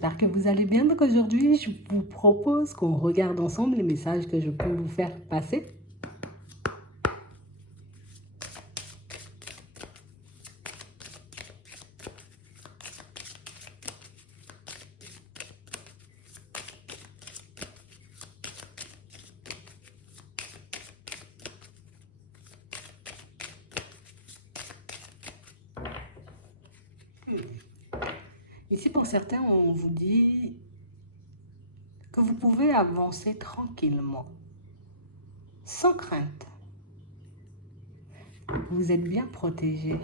j'espère que vous allez bien. Donc aujourd'hui, je vous propose qu'on regarde ensemble les messages que je peux vous faire passer. Ici, pour certains, on vous dit que vous pouvez avancer tranquillement, sans crainte. Vous êtes bien protégé.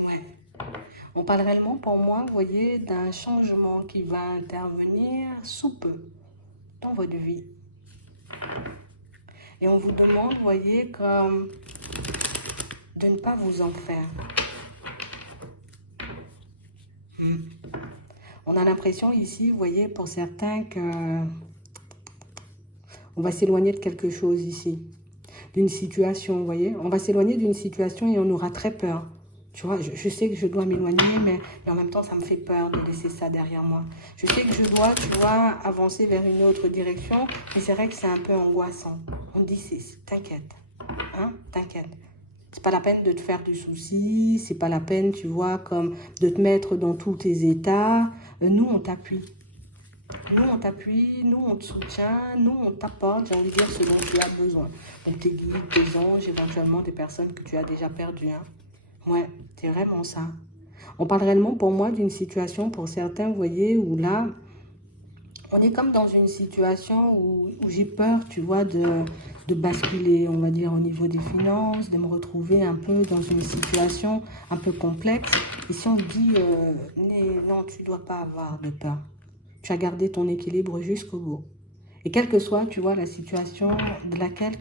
Ouais. On parle réellement pour moi, vous voyez, d'un changement qui va intervenir sous peu dans votre vie. Et on vous demande, vous voyez, comme de ne pas vous en faire. On a l'impression ici, vous voyez, pour certains que on va s'éloigner de quelque chose ici, d'une situation, vous voyez. On va s'éloigner d'une situation et on aura très peur. Tu vois, je sais que je dois m'éloigner, mais en même temps, ça me fait peur de laisser ça derrière moi. Je sais que je dois, tu vois, avancer vers une autre direction, mais c'est vrai que c'est un peu angoissant. On dit, t'inquiète, hein, t'inquiète. C'est pas la peine de te faire du souci, c'est pas la peine, tu vois, comme de te mettre dans tous tes états. Nous, on t'appuie. Nous, on t'appuie, nous, on te soutient, nous, on t'apporte, j'ai envie de dire, ce dont tu as besoin. Donc, tes guides, tes anges, éventuellement des personnes que tu as déjà perdues. Hein. Ouais, c'est vraiment ça. On parle réellement pour moi d'une situation, pour certains, vous voyez, où là, on est comme dans une situation où j'ai peur, tu vois, de basculer, on va dire, au niveau des finances, de me retrouver un peu dans une situation un peu complexe. Et si on te dit, non, tu ne dois pas avoir de peur. Tu as gardé ton équilibre jusqu'au bout. Et quelle que soit, tu vois, la situation de laquelle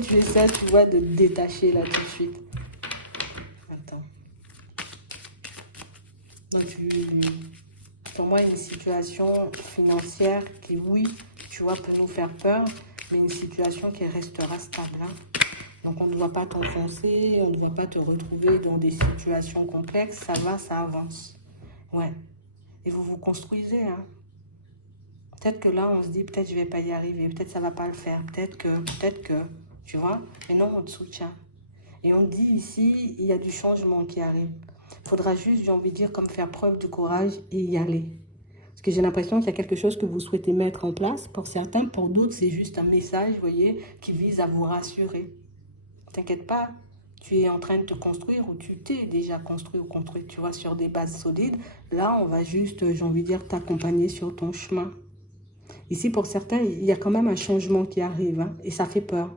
tu essaies, tu vois, de te détacher là tout de suite. Attends. Donc, pour moi, une situation financière qui, oui, tu vois, peut nous faire peur, mais une situation qui restera stable. Hein. Donc, on ne doit pas t'enfoncer, on ne doit pas te retrouver dans des situations complexes. Ça va, ça avance. Ouais. Et vous vous construisez, hein. Peut-être que là, on se dit, peut-être je ne vais pas y arriver, peut-être ça ne va pas le faire, peut-être que, tu vois. Mais non, on te soutient. Et on dit ici, il y a du changement qui arrive. Il faudra juste, j'ai envie de dire, comme faire preuve de courage et y aller. Parce que j'ai l'impression qu'il y a quelque chose que vous souhaitez mettre en place. Pour certains, pour d'autres, c'est juste un message, vous voyez, qui vise à vous rassurer. T'inquiète pas, tu es en train de te construire ou tu t'es déjà construit ou construit, tu vois, sur des bases solides. Là, on va juste, j'ai envie de dire, t'accompagner sur ton chemin. Ici, pour certains, il y a quand même un changement qui arrive hein, et ça fait peur.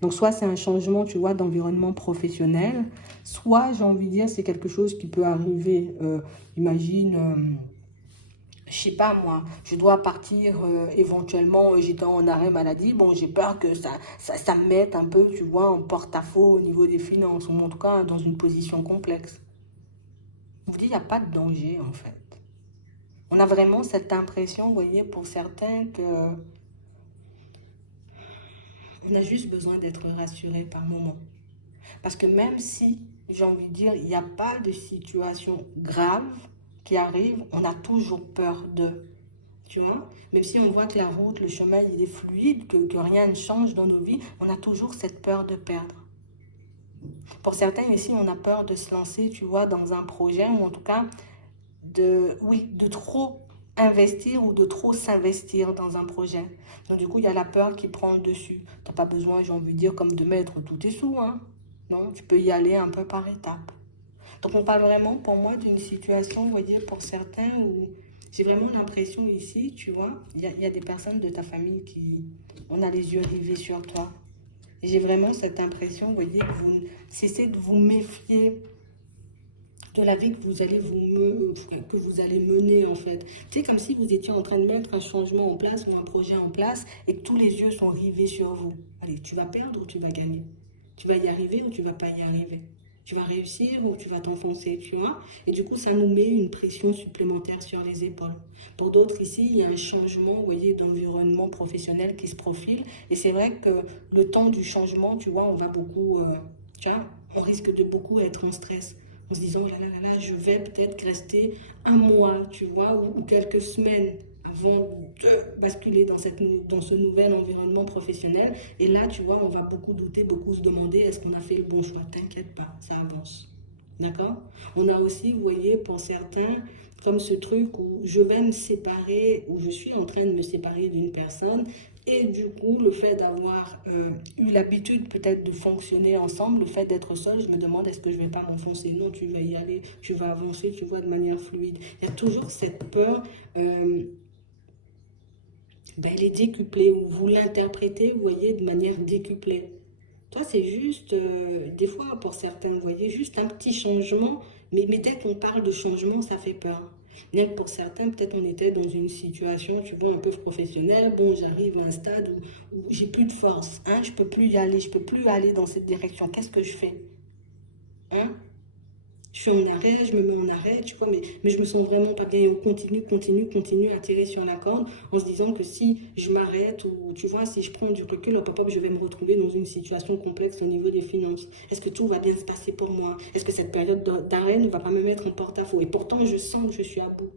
Donc, soit c'est un changement, tu vois, d'environnement professionnel, soit, j'ai envie de dire, c'est quelque chose qui peut arriver. Imagine, je sais pas moi, je dois partir éventuellement, j'étais en arrêt maladie. Bon, j'ai peur que ça me mette un peu, tu vois, en porte-à-faux au niveau des finances, ou en tout cas dans une position complexe. On vous dit, il n'y a pas de danger en fait. On a vraiment cette impression, vous voyez, pour certains que on a juste besoin d'être rassuré par moment. Parce que même si, j'ai envie de dire, il n'y a pas de situation grave qui arrive, on a toujours peur de, tu vois. Même si on voit que la route, le chemin, il est fluide, que rien ne change dans nos vies, on a toujours cette peur de perdre. Pour certains ici, on a peur de se lancer, tu vois, dans un projet, ou en tout cas, de trop investir ou de trop s'investir dans un projet. Donc du coup, il y a la peur qui prend le dessus. Tu n'as pas besoin, j'ai envie de dire, comme de mettre tous tes sous, hein. Non, tu peux y aller un peu par étapes. Donc on parle vraiment pour moi d'une situation, vous voyez, pour certains où j'ai vraiment l'impression ici, tu vois, il y a des personnes de ta famille qui, on a les yeux rivés sur toi. Et j'ai vraiment cette impression, vous voyez, que vous cessez de vous méfier de la vie que vous allez mener en fait. C'est comme si vous étiez en train de mettre un changement en place ou un projet en place et que tous les yeux sont rivés sur vous. Allez, tu vas perdre ou tu vas gagner? Tu vas y arriver ou tu vas pas y arriver? Tu vas réussir ou tu vas t'enfoncer, tu vois? Et du coup, ça nous met une pression supplémentaire sur les épaules. Pour d'autres ici, il y a un changement, vous voyez, d'environnement professionnel qui se profile. Et c'est vrai que le temps du changement, tu vois, on va beaucoup Tu vois, on risque de beaucoup être en stress, en se disant, oh là là là là, je vais peut-être rester un mois, tu vois, ou quelques semaines avant de basculer dans ce nouvel environnement professionnel. Et là, tu vois, on va beaucoup douter, beaucoup se demander, est-ce qu'on a fait le bon choix? T'inquiète pas, ça avance. D'accord? On a aussi, vous voyez, pour certains, comme ce truc où je vais me séparer, où je suis en train de me séparer d'une personne, et du coup, le fait d'avoir eu l'habitude peut-être de fonctionner ensemble, le fait d'être seul, je me demande est-ce que je ne vais pas m'enfoncer. Non, tu vas y aller, tu vas avancer, tu vois, de manière fluide. Il y a toujours cette peur, elle est décuplée, ou vous l'interprétez, vous voyez, de manière décuplée. Toi, c'est juste, des fois, pour certains, vous voyez, juste un petit changement, mais dès qu'on parle de changement, ça fait peur. Bien que pour certains, peut-être on était dans une situation, tu vois, un peu professionnelle. Bon, j'arrive à un stade où j'ai plus de force, hein, je peux plus y aller, je peux plus aller dans cette direction. Qu'est-ce que je fais? Hein? Je suis en arrêt, je me mets en arrêt, tu vois, mais je me sens vraiment pas bien. Et on continue à tirer sur la corde en se disant que si je m'arrête ou, tu vois, si je prends du recul, hop, hop, hop, je vais me retrouver dans une situation complexe au niveau des finances. Est-ce que tout va bien se passer pour moi? Est-ce que cette période d'arrêt ne va pas me mettre en porte-à-faux? Et pourtant, je sens que je suis à bout,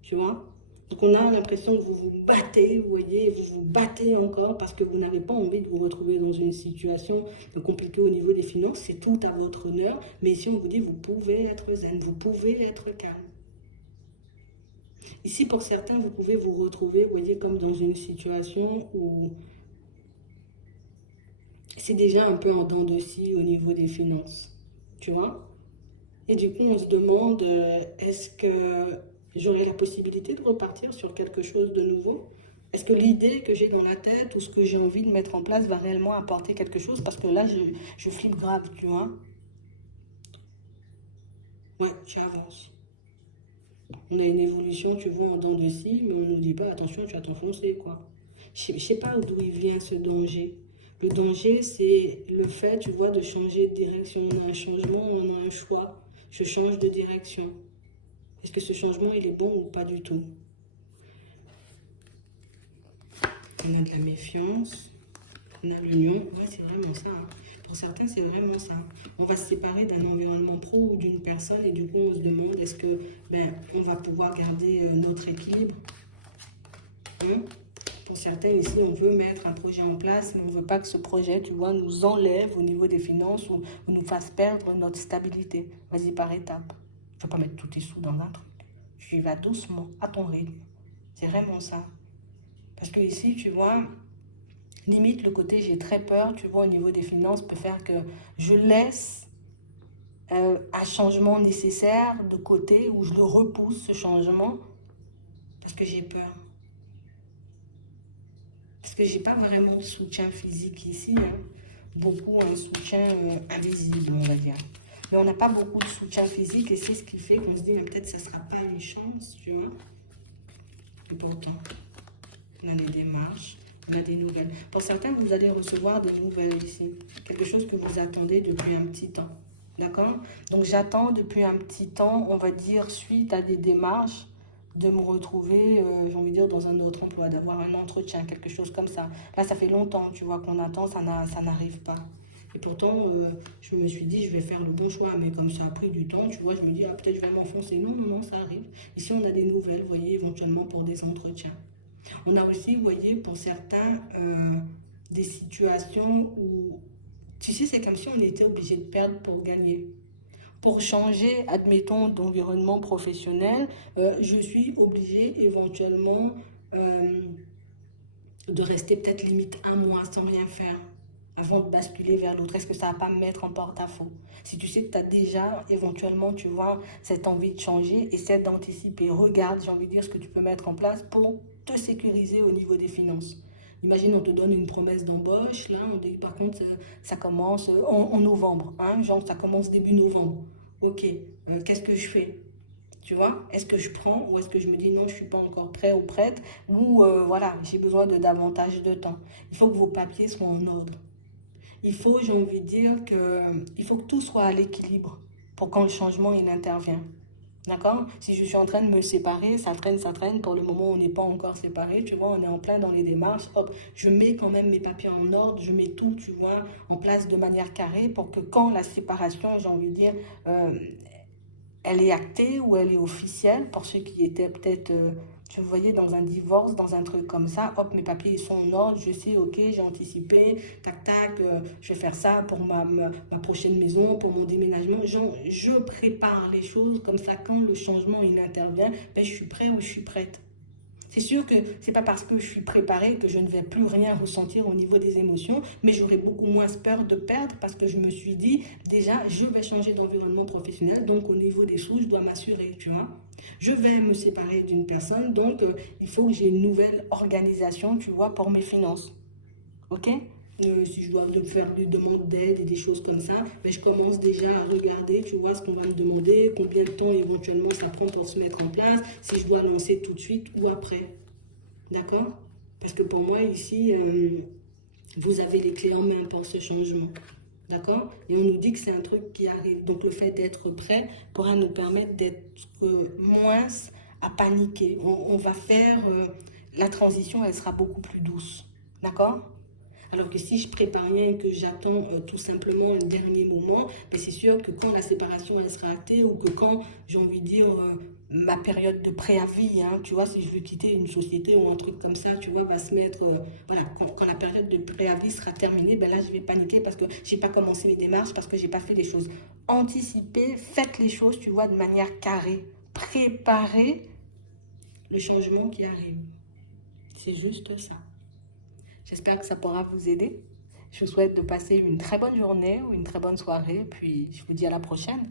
tu vois. Donc on a l'impression que vous vous battez, vous voyez, vous vous battez encore parce que vous n'avez pas envie de vous retrouver dans une situation compliquée au niveau des finances. C'est tout à votre honneur. Mais ici, on vous dit, vous pouvez être zen, vous pouvez être calme. Ici, pour certains, vous pouvez vous retrouver, vous voyez, comme dans une situation où c'est déjà un peu en dents de scie au niveau des finances. Tu vois? Et du coup, on se demande, est-ce que j'aurai la possibilité de repartir sur quelque chose de nouveau? Est-ce que l'idée que j'ai dans la tête ou ce que j'ai envie de mettre en place va réellement apporter quelque chose? Parce que là, je flippe grave, tu vois. Ouais, tu avances. On a une évolution, tu vois, en dents de scie, mais on ne nous dit pas, attention, tu vas t'enfoncer, quoi. Je ne sais pas d'où il vient ce danger. Le danger, c'est le fait, tu vois, de changer de direction. On a un changement, on a un choix. Je change de direction. Est-ce que ce changement, il est bon ou pas du tout? On a de la méfiance, on a l'union. Ouais, c'est vraiment ça. Hein. Pour certains, c'est vraiment ça. On va se séparer d'un environnement pro ou d'une personne et du coup, on se demande est-ce que on va pouvoir garder notre équilibre. Hein? Pour certains, ici, on veut mettre un projet en place, mais on ne veut pas que ce projet, tu vois, nous enlève au niveau des finances ou nous fasse perdre notre stabilité. Vas-y par étapes. Tu ne vas pas mettre tous tes sous dans un truc. Tu y vas doucement, à ton rythme. C'est vraiment ça. Parce que ici, tu vois, limite le côté j'ai très peur, tu vois, au niveau des finances peut faire que je laisse un changement nécessaire de côté ou je le repousse, ce changement, parce que j'ai peur. Parce que j'ai pas vraiment de soutien physique ici, hein. Beaucoup un soutien invisible, on va dire. Mais on n'a pas beaucoup de soutien physique et c'est ce qui fait qu'on se dit, mais peut-être ça ne sera pas une chance, tu vois. Et pourtant, on a des démarches, on a des nouvelles. Pour certains, vous allez recevoir des nouvelles ici. Quelque chose que vous attendez depuis un petit temps. D'accord? Donc, j'attends depuis un petit temps, on va dire, suite à des démarches, de me retrouver, j'ai envie de dire, dans un autre emploi, d'avoir un entretien, quelque chose comme ça. Là, ça fait longtemps, tu vois, qu'on attend, ça n'arrive pas. Et pourtant, je me suis dit, je vais faire le bon choix. Mais comme ça a pris du temps, tu vois, je me dis, ah, peut-être je vais m'enfoncer. Non, non, non, ça arrive. Ici, on a des nouvelles, vous voyez, éventuellement pour des entretiens. On a aussi, vous voyez, pour certains, des situations où, tu sais, c'est comme si on était obligé de perdre pour gagner. Pour changer, admettons, d'environnement professionnel, je suis obligée éventuellement de rester peut-être limite un mois sans rien faire avant de basculer vers l'autre. Est-ce que ça ne va pas me mettre en porte-à-faux? Si tu sais que tu as déjà éventuellement, tu vois, cette envie de changer, essaie d'anticiper. Regarde, j'ai envie de dire, ce que tu peux mettre en place pour te sécuriser au niveau des finances. Imagine, on te donne une promesse d'embauche. Là, on dit, par contre, ça commence en novembre. Hein, genre, ça commence début novembre. Ok, qu'est-ce que je fais? Tu vois, est-ce que je prends ou est-ce que je me dis non, je ne suis pas encore prêt ou prête ou voilà, j'ai besoin de davantage de temps. Il faut que vos papiers soient en ordre. Il faut, j'ai envie de dire, il faut que tout soit à l'équilibre pour quand le changement il intervient. D'accord? Si je suis en train de me séparer, ça traîne, ça traîne. Pour le moment, on n'est pas encore séparés, tu vois, on est en plein dans les démarches. Hop, je mets quand même mes papiers en ordre, je mets tout, tu vois, en place de manière carrée pour que quand la séparation, j'ai envie de dire, euh, elle est actée ou elle est officielle pour ceux qui étaient peut-être, tu voyais, dans un divorce, dans un truc comme ça. Hop, mes papiers ils sont en ordre, je sais, ok, j'ai anticipé, tac, tac, je vais faire ça pour ma prochaine maison, pour mon déménagement. Genre, je prépare les choses comme ça, quand le changement il intervient, ben, je suis prêt ou je suis prête. C'est sûr que c'est pas parce que je suis préparée que je ne vais plus rien ressentir au niveau des émotions, mais j'aurai beaucoup moins peur de perdre parce que je me suis dit, déjà, je vais changer d'environnement professionnel, donc au niveau des sous, je dois m'assurer, tu vois. Je vais me séparer d'une personne, donc il faut que j'ai une nouvelle organisation, tu vois, pour mes finances. Ok? Si je dois faire des demandes d'aide et des choses comme ça, ben je commence déjà à regarder, tu vois, ce qu'on va me demander, combien de temps éventuellement ça prend pour se mettre en place, si je dois lancer tout de suite ou après. D'accord? Parce que pour moi, ici, vous avez les clés en main pour ce changement. D'accord? Et on nous dit que c'est un truc qui arrive. Donc le fait d'être prêt pourra nous permettre d'être moins à paniquer. On va faire, la transition, elle sera beaucoup plus douce. D'accord? Alors que si je prépare rien et que j'attends tout simplement un dernier moment, ben c'est sûr que quand la séparation elle sera actée ou que quand j'ai envie de dire ma période de préavis, hein, tu vois, si je veux quitter une société ou un truc comme ça, tu vois, va se mettre, voilà, quand la période de préavis sera terminée, ben là je vais paniquer parce que j'ai pas commencé les démarches, parce que j'ai pas fait les choses. Anticipez, faites les choses, tu vois, de manière carrée. Préparez le changement qui arrive. C'est juste ça. J'espère que ça pourra vous aider. Je vous souhaite de passer une très bonne journée ou une très bonne soirée, puis je vous dis à la prochaine.